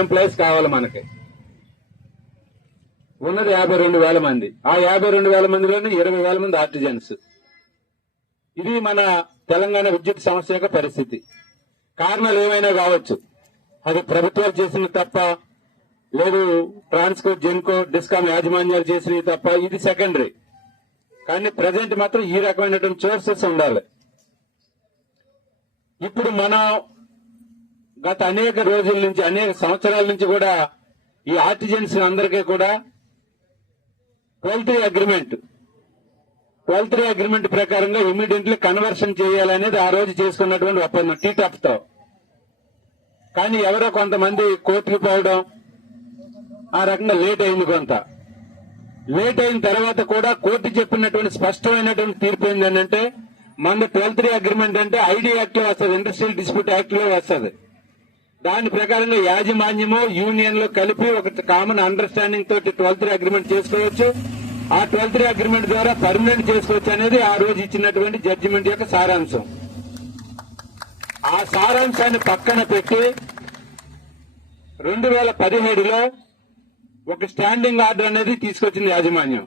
Employees కావాలి. మనకి ఉన్నది 52,000 మంది. ఆ 52,000 మందిలోనే 20,000 మంది ఆర్టిజన్స్. ఇది మన తెలంగాణ విద్యుత్ సమస్య యొక్క పరిస్థితి. కారణాలు ఏమైనా కావచ్చు, అది ప్రభుత్వాలు చేసిన తప్ప, లేదు ట్రాన్స్కో, జెన్కో, డిస్కామ్ యాజమాన్యాలు చేసినవి తప్ప, ఇది సెకండరీ. కానీ ప్రజెంట్ మాత్రం ఈ రకమైనటువంటి సోర్సెస్ ఉండాలి. ఇప్పుడు మనం గత అనేక రోజుల నుంచి, అనేక సంవత్సరాల నుంచి కూడా ఈ ఆర్టిజన్స్ అందరికీ కూడా 12-3 అగ్రిమెంట్ ప్రకారంగా ఇమీడియట్లీ కన్వర్షన్ చేయాలనేది ఆ రోజు చేసుకున్నటువంటి ఒప్పందం టీటాప్ తో. కానీ ఎవరో కొంతమంది కోర్టుకు పోవడం, ఆ రకంగా లేట్ అయింది. కొంత లేట్ అయిన తర్వాత కూడా కోర్టు చెప్పినటువంటి స్పష్టమైనటువంటి తీర్పు ఏంటంటే, మన 12-3 అగ్రిమెంట్ అంటే ఐడి యాక్ట్ లో వస్తుంది, ఇండస్ట్రియల్ డిస్ప్యూట్ యాక్ట్ లో వస్తుంది. దాని ప్రకారంగా యాజమాన్యము యూనియన్ లో కలిపి ఒక కామన్ అండర్స్టాండింగ్ తోటి 12-3 అగ్రిమెంట్ చేసుకోవచ్చు. ఆ 12-3 అగ్రిమెంట్ ద్వారా పర్మనెంట్ చేసుకోవచ్చు అనేది ఆ రోజు ఇచ్చినటువంటి జడ్జిమెంట్ యొక్క సారాంశం. ఆ సారాంశాన్ని పక్కన పెట్టి 2017లో ఒక స్టాండింగ్ ఆర్డర్ అనేది తీసుకొచ్చింది యాజమాన్యం.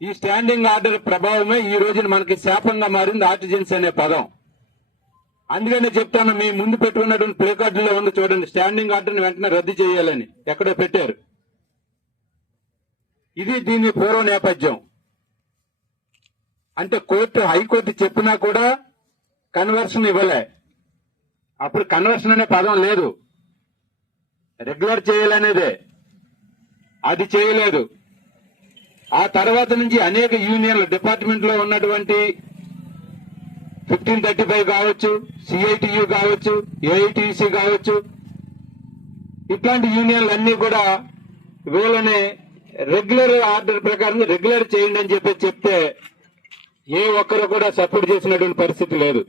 ఈ స్టాండింగ్ ఆర్డర్ ప్రభావమే ఈ రోజున మనకి శాపంగా మారింది ఆర్టిజన్స్ అనే పదం. అందుకనే చెప్తాను, మీ ముందు పెట్టుకున్నటువంటి ప్లే కార్డులో ఉంది చూడండి, స్టాండింగ్ ఆర్డర్ని వెంటనే రద్దు చేయాలని ఎక్కడో పెట్టారు. ఇది దీని పూర్వ నేపథ్యం. అంటే హైకోర్టు చెప్పినా కూడా కన్వర్షన్ ఇవ్వలే. అప్పుడు కన్వర్షన్ అనే పదం లేదు, రెగ్యులర్ చేయాలనేదే. అది చేయలేదు. ఆ తర్వాత నుంచి అనేక యూనియన్లు, డిపార్ట్మెంట్ లో ఉన్నటువంటి 1535 కావచ్చు, సిఐటియు కావచ్చు, ఏఐటిసి కావచ్చు, ఇట్లాంటి యూనియన్లు అన్ని కూడా వీళ్ళని రెగ్యులర్ ఆర్డర్ ప్రకారం రెగ్యులర్ చేయండి అని చెప్తే ఏ ఒక్కరు కూడా సపోర్ట్ చేసినటువంటి పరిస్థితి లేదు.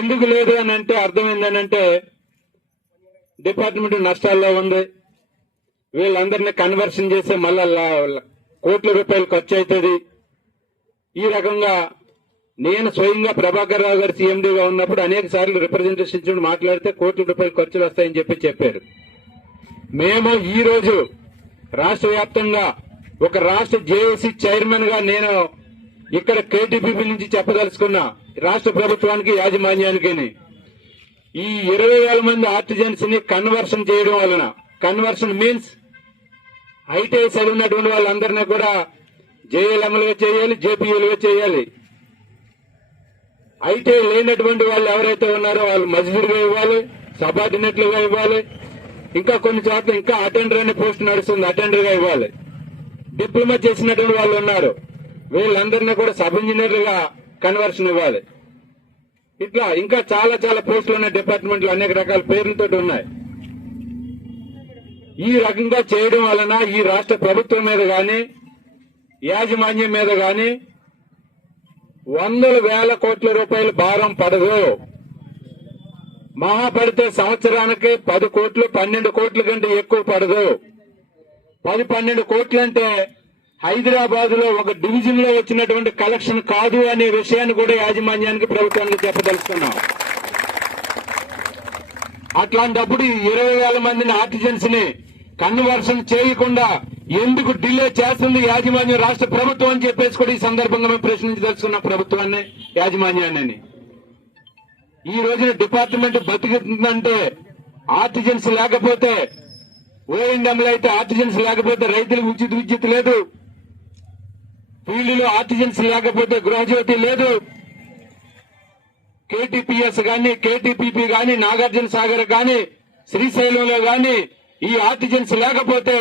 ఎందుకు లేదు అని అంటే అర్థం ఏంటంటే, డిపార్ట్మెంట్ నష్టాల్లో ఉంది, వీళ్ళందరినీ కన్వర్షన్ చేస్తే మళ్ళా కోట్ల రూపాయలు ఖర్చు అవుతుంది. ఈ రకంగా నేను స్వయంగా ప్రభాకర్ రావు గారు సీఎండీగా ఉన్నప్పుడు అనేక సార్లు రిప్రజెంటేషన్ ఇచ్చి మాట్లాడితే కోట్ల రూపాయలు ఖర్చులు వస్తాయని చెప్పారు. మేము ఈ రోజు రాష్ట్ర వ్యాప్తంగా ఒక రాష్ట్ర జేఏసీ చైర్మన్ గా నేను ఇక్కడ కేటీపీపీ నుంచి చెప్పదలుచుకున్నా రాష్ట్ర ప్రభుత్వానికి, యాజమాన్యానికి, ఈ 20,000 మంది ఆర్టిజన్స్ ని కన్వర్షన్ చేయడం వలన, కన్వర్షన్ మీన్స్ ఐటీఐ చదివినటువంటి వాళ్ళందరినీ కూడా జేఎల్ఎంలుగా చేయాలి, జేపీయూలుగా చేయాలి. ఐటీఐ లేనటువంటి వాళ్ళు ఎవరైతే ఉన్నారో వాళ్ళు మజ్దూరుగా ఇవ్వాలి, సబార్డినేట్లుగా ఇవ్వాలి. ఇంకా కొన్ని చోట్ల ఇంకా అటెండర్ అనే పోస్ట్ నడుస్తుంది, అటెండర్ గా ఇవ్వాలి. డిప్లొమా చేసినటువంటి వాళ్ళు ఉన్నారు, వీళ్ళందరినీ కూడా సబ్ ఇంజనీర్లుగా కన్వర్షన్ ఇవ్వాలి. ఇట్లా ఇంకా చాలా చాలా పోస్టులు ఉన్నాయి డిపార్ట్మెంట్లు, అనేక రకాల పేర్లతో ఉన్నాయి. ఈ రకంగా చేయడం వలన ఈ రాష్ట్ర ప్రభుత్వం మీద గాని, యాజమాన్యం మీద గాని వందల వేల కోట్ల రూపాయల భారం పడదు. మహా పడితే సంవత్సరానికి 10 కోట్లు, 12 కోట్ల కంటే ఎక్కువ పడదు. 10-12 కోట్లు అంటే హైదరాబాద్ లో ఒక డివిజన్ లో వచ్చినటువంటి కలెక్షన్ కాదు అనే విషయాన్ని కూడా యాజమాన్యానికి, ప్రభుత్వానికి చెప్పదలుచుకున్నాం. అట్లాంటప్పుడు 20,000 మందిని ఆర్టిజన్స్ ని కన్వర్షన్ చేయకుండా ఎందుకు డిలే చేస్తుంది యాజమాన్యం, రాష్ట్ర ప్రభుత్వం అని చెప్పేసి కూడా ఈ సందర్భంగా మేము ప్రశ్నించదలుచుకున్నాం ప్రభుత్వాన్ని, యాజమాన్యాన్ని. ఈ రోజున డిపార్ట్మెంట్ బతుకుతుందంటే ఆర్టిజన్స్ లేకపోతే, ఓఎండ్ఎంలు అయితే ఆర్టిజన్స్ లేకపోతే రైతులకు ఉచిత విద్యుత్ లేదు, ఫీల్డ్ లో ఆర్టిజన్స్ లేకపోతే గృహజ్యోతి లేదు, కేటీపీఎస్ గాని, కేటీపీపీ గాని, నాగార్జున సాగర్ గాని, శ్రీశైలంలో గాని ఈ ఆర్టిజన్స్ లేకపోతే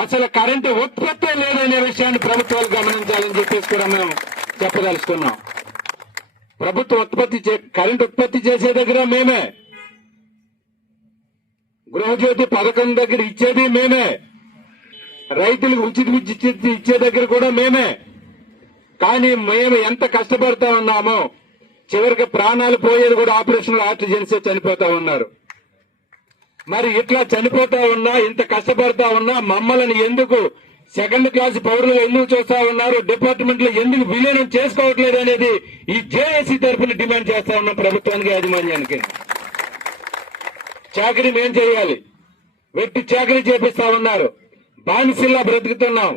అసలు కరెంటు ఉత్పత్తి లేదనే విషయాన్ని ప్రభుత్వాలు గమనించాలని చెప్పేసి కూడా మేము చెప్పదలుచుకున్నాం. ప్రభుత్వం కరెంటు ఉత్పత్తి చేసే దగ్గర మేమే, గృహజ్యోతి పథకం దగ్గర ఇచ్చేది మేమే, రైతులకు ఉచిత విద్యుత్ ఇచ్చే దగ్గర కూడా మేమే. కానీ మేము ఎంత కష్టపడతా ఉన్నామో చివరికి ప్రాణాలు పోయేది కూడా ఆపరేషన్లో ఆర్టిజన్స్ చనిపోతా ఉన్నారు. మరి ఇట్లా చనిపోతా ఉన్నా, ఇంత కష్టపడతా ఉన్నా మమ్మల్ని ఎందుకు సెకండ్ క్లాస్ పౌరులు ఎందుకు చూస్తా ఉన్నారు, డిపార్ట్మెంట్ లో ఎందుకు విలీనం చేసుకోవట్లేదు అనేది ఈ జేఏసీ తరఫున డిమాండ్ చేస్తా ఉన్నాం ప్రభుత్వానికి, యాజమాన్యానికి. చాకరీ మేం చేయాలి, వెట్టి చాకరీ చేపిస్తా ఉన్నారు. బానిసల్లా బ్రతుకుతున్నాం.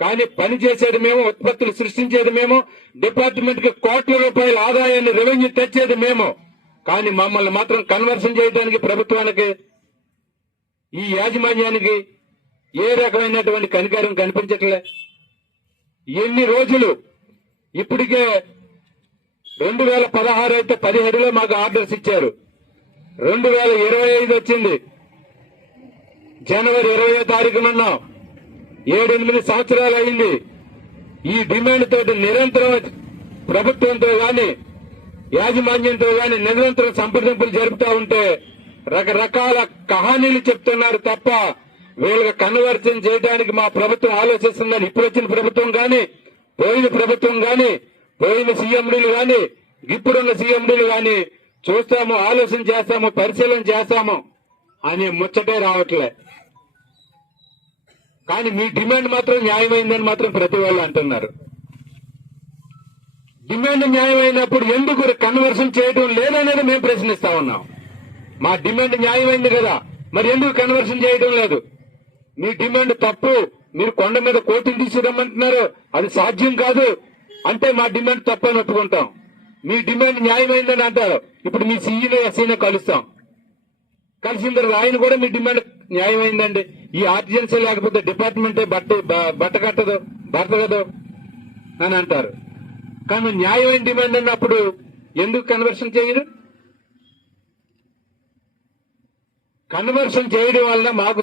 కానీ పని చేసేది మేము, ఉత్పత్తులు సృష్టించేది మేము, డిపార్ట్మెంట్ కి కోట్ల రూపాయల ఆదాయాన్ని రెవెన్యూ తెచ్చేది మేము. కానీ మమ్మల్ని మాత్రం కన్వర్షన్ చేయడానికి ప్రభుత్వానికి, ఈ యాజమాన్యానికి ఏ రకమైనటువంటి కనికరం కనిపించట్లే. ఎన్ని రోజులు ఇప్పటికే 2016 అయితే 17లో మాకు ఆర్డర్స్ ఇచ్చారు. 2025 వచ్చింది, జనవరి 20వ తారీఖునున్నాం. 7-8 సంవత్సరాలు అయింది. ఈ డిమాండ్ తోటి నిరంతరం ప్రభుత్వంతో గాని యాజమాన్యంతో గాని నిరంతరం సంప్రదింపులు జరుపుతా ఉంటే రకరకాల కహానీలు చెప్తున్నారు తప్ప వీళ్ళకి కన్వర్షన్ చేయడానికి మా ప్రభుత్వం ఆలోచిస్తుందని ఇప్పుడు వచ్చిన ప్రభుత్వం గాని, పోయిన ప్రభుత్వం గాని, పోయిన సీఎండీలు గాని, ఇప్పుడున్న సీఎండీలు గాని చూస్తాము, ఆలోచన చేస్తాము, పరిశీలన చేస్తాము అని ముచ్చటే రావట్లే. కానీ మీ డిమాండ్ మాత్రం న్యాయమైందని మాత్రం ప్రతి వాళ్ళు అంటున్నారు. డిమాండ్ న్యాయమైనప్పుడు ఎందుకు కన్వర్షన్ చేయడం లేదనేది మేము ప్రశ్నిస్తా ఉన్నాం. మా డిమాండ్ న్యాయమైంది కదా, మరి ఎందుకు కన్వర్షన్ చేయడం లేదు? మీ డిమాండ్ తప్పు, మీరు కొండ మీద కోర్టును తీసుకురమ్మంటున్నారు, అది సాధ్యం కాదు అంటే మా డిమాండ్ తప్పు అని ఒప్పుకుంటాం. మీ డిమాండ్ న్యాయమైందని అంటారు. ఇప్పుడు మీ సీఈని ఎస్సీని కలుస్తాం, కలిసిన తర్వాత ఆయన కూడా మీ డిమాండ్ న్యాయమైందండి, ఈ ఆర్టిజెన్సీ లేకపోతే డిపార్ట్మెంటే బట్ట కట్టదు, భర్త కదు అని అంటారు. కానీ న్యాయమైన డిమాండ్ అన్నప్పుడు ఎందుకు కన్వర్షన్ చేయరు? కన్వర్షన్ చేయడం వల్ల మాకు